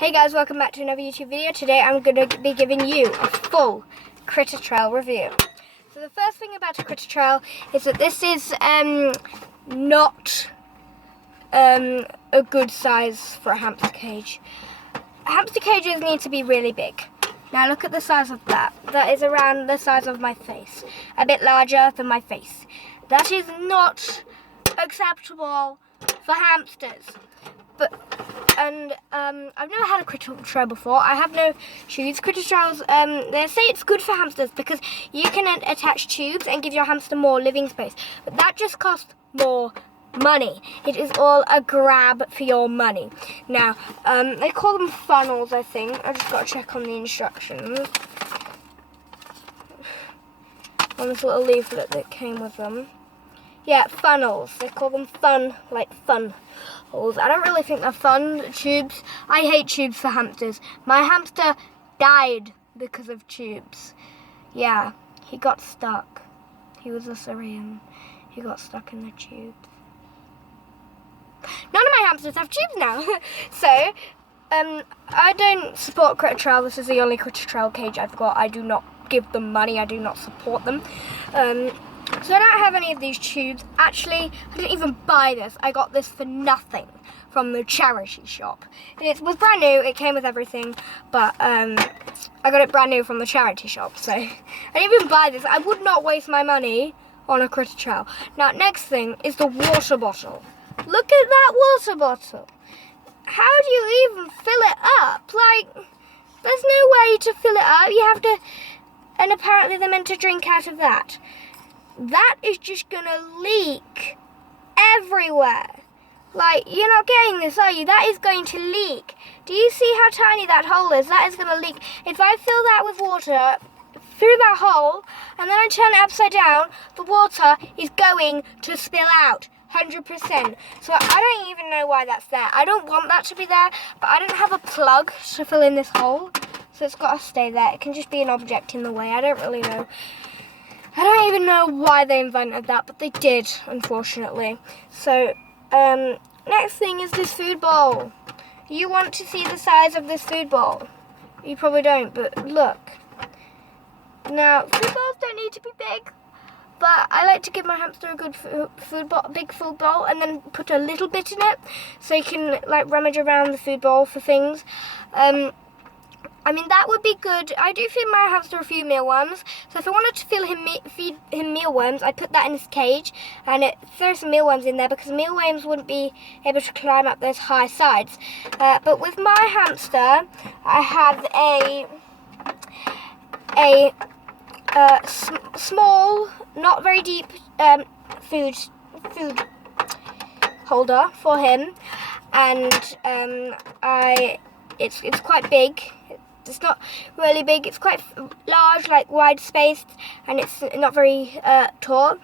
Hey guys, welcome back to another YouTube video. Today I'm going to be giving you a full critter trail review. So the first thing about a critter trail is that this is not a good size for a hamster cage. Hamster cages need to be really big. Now look at the size of that. That is around the size of my face. A bit larger than my face. That is not acceptable for hamsters. I've never had a critter trail before. I have no shoes. Critter trails, they say it's good for hamsters because you can attach tubes and give your hamster more living space. But that just costs more money. It is all a grab for your money. Now, they call them funnels, I think. I just got to check on the instructions. On this little leaflet that came with them. Yeah, funnels. They call them fun, like fun holes. I don't really think they're fun. Tubes. I hate tubes for hamsters. My hamster died because of tubes. Yeah, he got stuck. He was a Syrian. He got stuck in the tubes. None of my hamsters have tubes now. So, I don't support critter trail. This is the only critter trail cage I've got. I do not give them money. I do not support them. So I don't have any of these tubes. Actually, I didn't even buy this. I got this for nothing from the charity shop. It was brand new. It came with everything. But I got it brand new from the charity shop. So I didn't even buy this. I would not waste my money on a critter trail. Now, next thing is the water bottle. Look at that water bottle. How do you even fill it up? Like, there's no way to fill it up. You have to... And apparently they're meant to drink out of that. That is just going to leak everywhere. Like, you're not getting this, are you? That is going to leak. Do you see how tiny that hole is? That is going to leak. If I fill that with water through that hole, and then I turn it upside down, the water is going to spill out. 100%. So I don't even know why that's there. I don't want that to be there, but I don't have a plug to fill in this hole. So it's got to stay there. It can just be an object in the way. I don't really know. I don't even know why they invented that, but they did, unfortunately. So, next thing is this food bowl. You want to see the size of this food bowl? You probably don't, but look. Now, food bowls don't need to be big, but I like to give my hamster a good big food bowl, and then put a little bit in it, so you can, like, rummage around the food bowl for things. I mean, that would be good. I do feed my hamster a few mealworms, so if I wanted to feed him mealworms, I'd put that in his cage and throw some mealworms in there, because mealworms wouldn't be able to climb up those high sides. But with my hamster, I have a small, not very deep food holder for him, and it's quite big. It's not really big, it's quite large, like wide spaced, and it's not very tall.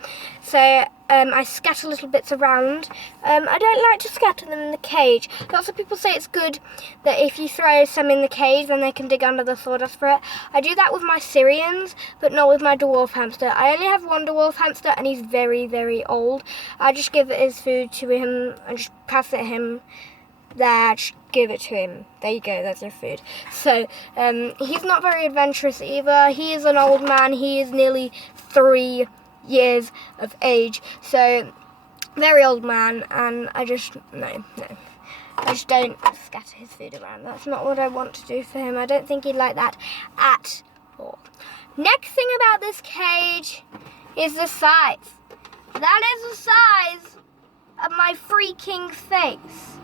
So I scatter little bits around. I don't like to scatter them in the cage. Lots of people say it's good that if you throw some in the cage, then they can dig under the sawdust for it. I do that with my Syrians, but not with my dwarf hamster. I only have one dwarf hamster, and he's very, very old. I just give his food to him and just pass it to him. There, just give it to him. There you go, that's your food. So, he's not very adventurous either. He is an old man. He is nearly 3 years of age. So, very old man, and I just, no. I just don't scatter his food around. That's not what I want to do for him. I don't think he'd like that at all. Next thing about this cage is the size. That is the size of my freaking face.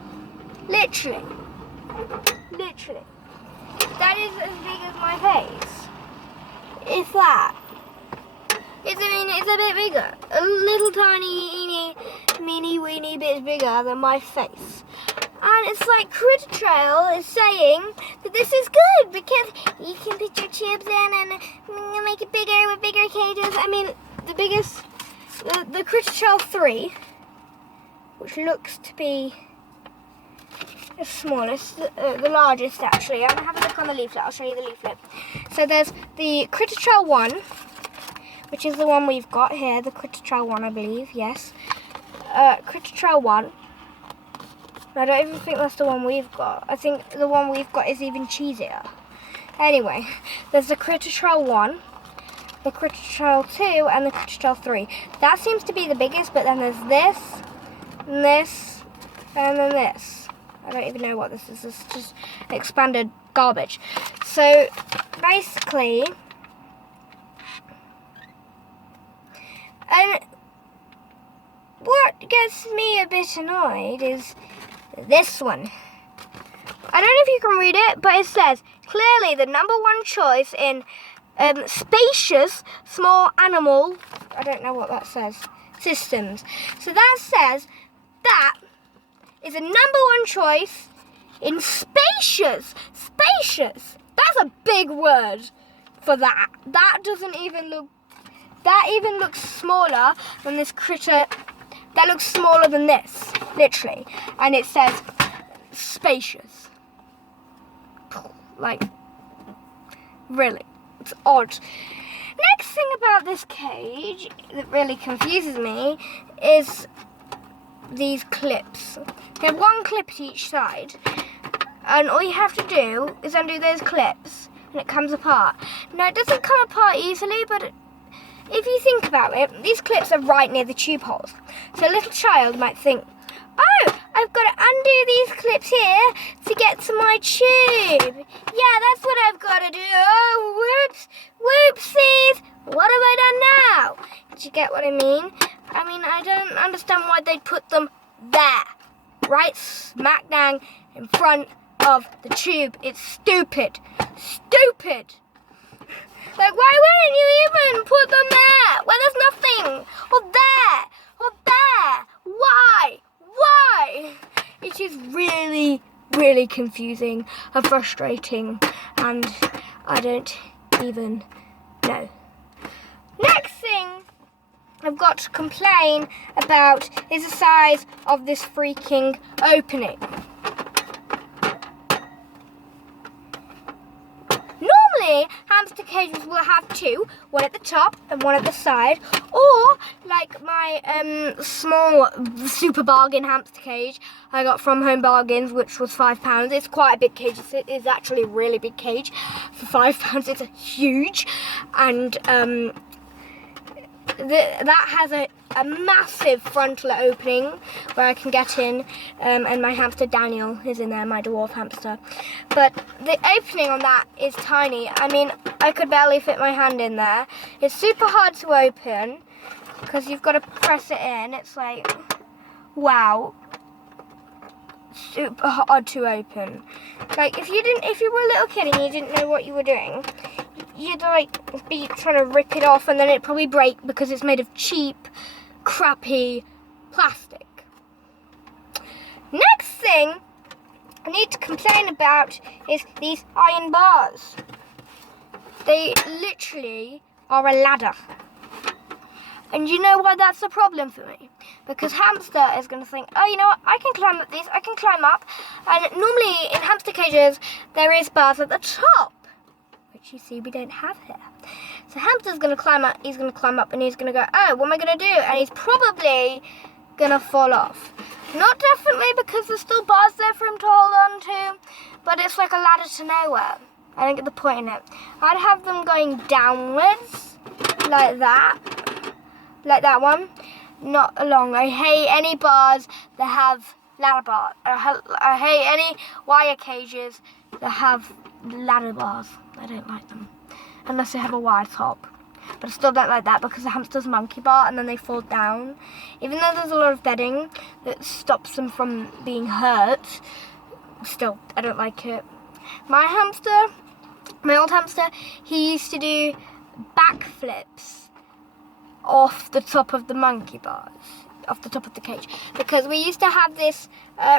Literally. That is as big as my face. If that. It's a bit bigger. A little tiny, meeny, weeny bit bigger than my face. And it's like Critter Trail is saying that this is good because you can put your tubes in and make it bigger with bigger cages. I mean, the biggest, the Critter Trail 3, which looks to be the smallest, the largest actually. I'm going to have a look on the leaflet. I'll show you the leaflet. So there's the Critter Trail 1, which is the one we've got here. The Critter Trail 1, I believe, yes. Critter Trail 1. I don't even think that's the one we've got. I think the one we've got is even cheesier. Anyway, there's the Critter Trail 1, the Critter Trail 2, and the Critter Trail 3. That seems to be the biggest, but then there's this, and this, and then this. I don't even know what this is. It's just expanded garbage. So, basically, and what gets me a bit annoyed is this one. I don't know if you can read it, but it says, clearly the number one choice in spacious small animal, I don't know what that says, systems. So that says that is a number one choice in spacious. That's a big word for that. That even looks smaller than this critter. That looks smaller than this, literally. And it says spacious. Like, really, it's odd. Next thing about this cage that really confuses me is these clips. They have one clip at each side, and all you have to do is undo those clips, and it comes apart. Now, it doesn't come apart easily, but if you think about it, these clips are right near the tube holes. So a little child might think, oh, I've got to undo these clips here to get to my tube. Yeah, that's what I've got to do. Oh, whoops, whoopsies. What have I done now? Do you get what I mean? I mean, I don't understand why they'd put them there, right smack dang in front of the tube. It's stupid. Stupid. Like, why wouldn't you even put them there where there's nothing? Or there. Or there. Why? Why? It is really, really confusing and frustrating, and I don't even know. Next thing I've got to complain about is the size of this freaking opening. Normally, hamster cages will have two, one at the top and one at the side, or like my small super bargain hamster cage I got from Home Bargains, which was £5. It's quite a big cage. It is actually a really big cage for £5. It's huge, and that has a massive frontal opening where I can get in, and my hamster Daniel is in there, my dwarf hamster. But the opening on that is tiny. I mean, I could barely fit my hand in there. It's super hard to open because you've got to press it in. It's like, wow, super hard to open. Like, if you were a little kid and you didn't know what you were doing, you'd like be trying to rip it off, and then it'd probably break because it's made of cheap, crappy plastic. Next thing I need to complain about is these iron bars. They literally are a ladder. And you know why that's a problem for me? Because hamster is going to think, oh, you know what, I can climb up these, I can climb up. And normally in hamster cages, there is bars at the top, which you see we don't have here. So hamster's going to climb up, he's going to climb up, and he's going to go, oh, what am I going to do? And he's probably going to fall off. Not definitely, because there's still bars there for him to hold on to, but it's like a ladder to nowhere. I don't get the point in it. I'd have them going downwards, like that one, not along. I hate any bars that have ladder bars. I hate any wire cages that have ladder bars. I don't like them, unless they have a wire top. But I still don't like that because the hamster's monkey bar and then they fall down. Even though there's a lot of bedding that stops them from being hurt, still, I don't like it. My old hamster, he used to do backflips off the top of the monkey bars, off the top of the cage, because we used to have this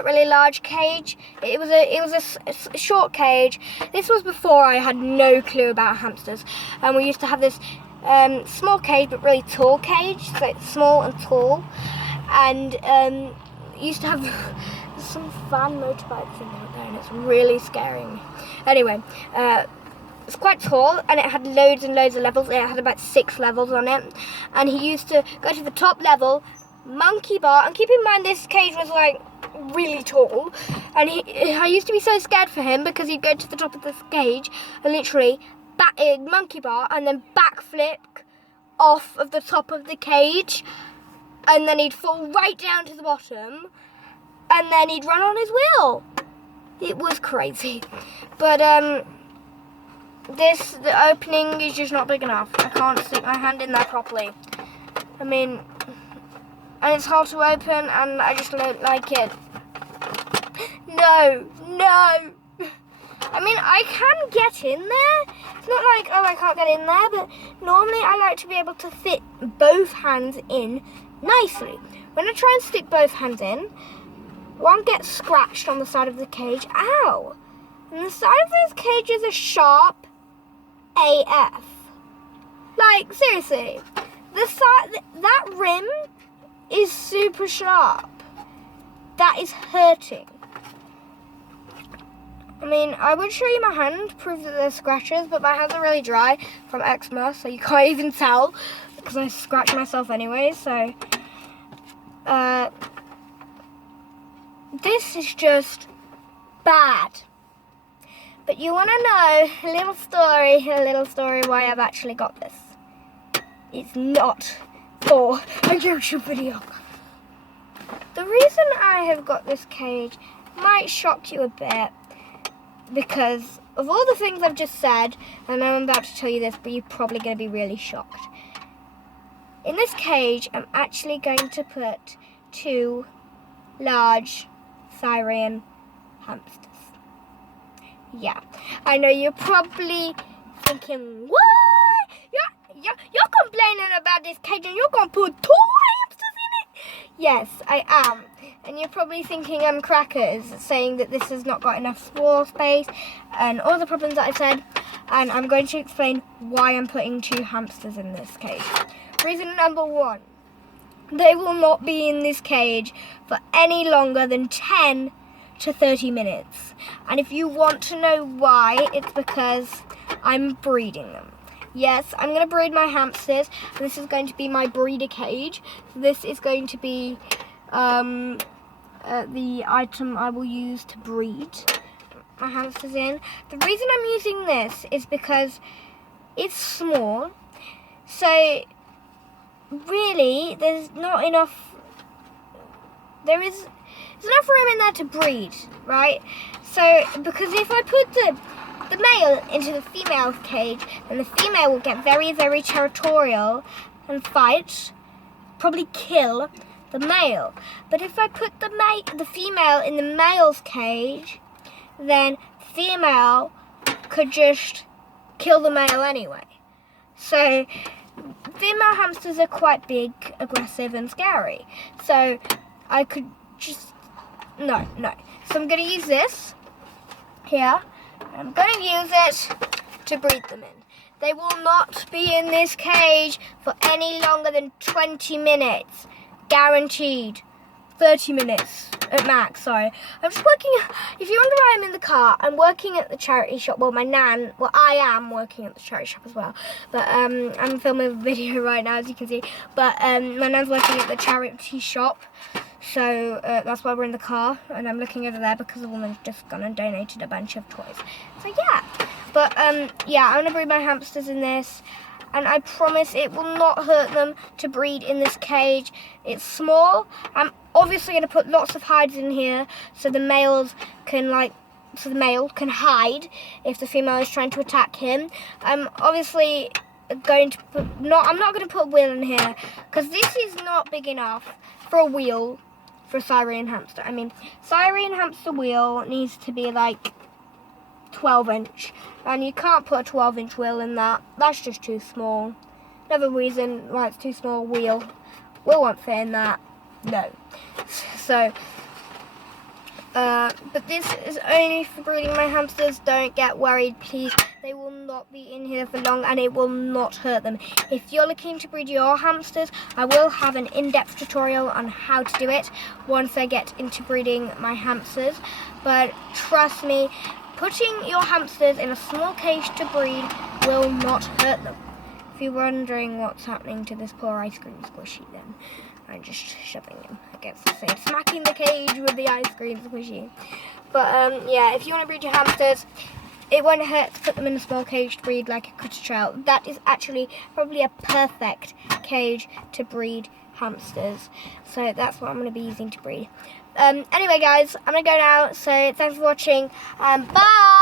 really large cage. It was a short cage. This was before I had no clue about hamsters, and we used to have this small cage but really tall cage, so it's small and tall, and used to have some fan motorbikes in there, and it's really scaring me. Anyway, it's quite tall, and it had loads and loads of levels. It had about 6 levels on it, and he used to go to the top level, monkey bar, and keep in mind this cage was like really tall, and I used to be so scared for him because he'd go to the top of this cage and literally monkey bar and then backflip off of the top of the cage, and then he'd fall right down to the bottom, and then he'd run on his wheel. It was crazy, but the opening is just not big enough. I can't stick my hand in there properly. I mean, and it's hard to open, and I just don't like it. No. I mean, I can get in there. It's not like, oh, I can't get in there, but normally I like to be able to fit both hands in nicely. When I try and stick both hands in, one gets scratched on the side of the cage. Ow! And the side of those cages are sharp AF. Like, seriously. That rim is super sharp. That is hurting. I mean, I would show you my hand, prove that there's scratches, but my hands are really dry from eczema, so you can't even tell because I scratch myself anyway, so this is just bad. But you want to know a little story why I've actually got this. It's not for a YouTube video. The reason I have got this cage might shock you a bit, because of all the things I've just said, I know I'm about to tell you this, but you're probably going to be really shocked. In this cage, I'm actually going to put 2 large Syrian hamsters. Yeah, I know you're probably thinking, what? You're complaining about this cage and you're going to put 2 hamsters in it? Yes, I am. And you're probably thinking I'm crackers, saying that this has not got enough floor space and all the problems that I said. And I'm going to explain why I'm putting 2 hamsters in this cage. Reason number 1, they will not be in this cage for any longer than 10 to 30 minutes. And if you want to know why, it's because I'm breeding them. Yes, I'm going to breed my hamsters. And this is going to be my breeder cage. This is going to be the item I will use to breed my hamsters in. The reason I'm using this is because it's small. So really, there's enough room in there to breed, right? So, because if I put the male into the female cage, then the female will get very, very territorial and fight, probably kill the male. But if I put the female in the male's cage, then female could just kill the male anyway. So, female hamsters are quite big, aggressive, and scary. So, I could just... No. So I'm going to use this here. I'm going to use it to breed them in. They will not be in this cage for any longer than 20 minutes. Guaranteed. 30 minutes at max, sorry. I'm just working... If you wonder why I'm in the car, I'm working at the charity shop. Well, I am working at the charity shop as well. But I'm filming a video right now, as you can see. But my nan's working at the charity shop. So that's why we're in the car, and I'm looking over there because the woman's just gone and donated a bunch of toys. So yeah, but yeah, I'm gonna breed my hamsters in this, and I promise it will not hurt them to breed in this cage. It's small. I'm obviously gonna put lots of hides in here so the males can so the male can hide if the female is trying to attack him. I'm obviously going to put I'm not going to put a wheel in here because this is not big enough for a wheel. For a Syrian hamster. I mean, Syrian hamster wheel needs to be like 12-inch. And you can't put a 12-inch wheel in that. That's just too small. Another reason why it's too small, wheel won't fit in that. No. So, but this is only for breeding my hamsters. Don't get worried, please. They will not be in here for long and it will not hurt them. If you're looking to breed your hamsters, I will have an in-depth tutorial on how to do it once I get into breeding my hamsters. But trust me, putting your hamsters in a small cage to breed will not hurt them. If you're wondering what's happening to this poor ice cream squishy, then I'm just shoving him against the thing, smacking the cage with the ice cream squishy. But yeah, if you want to breed your hamsters, it won't hurt to put them in a small cage to breed like a critter trail. That is actually probably a perfect cage to breed hamsters. So that's what I'm going to be using to breed. Anyway guys, I'm going to go now. So thanks for watching. Bye!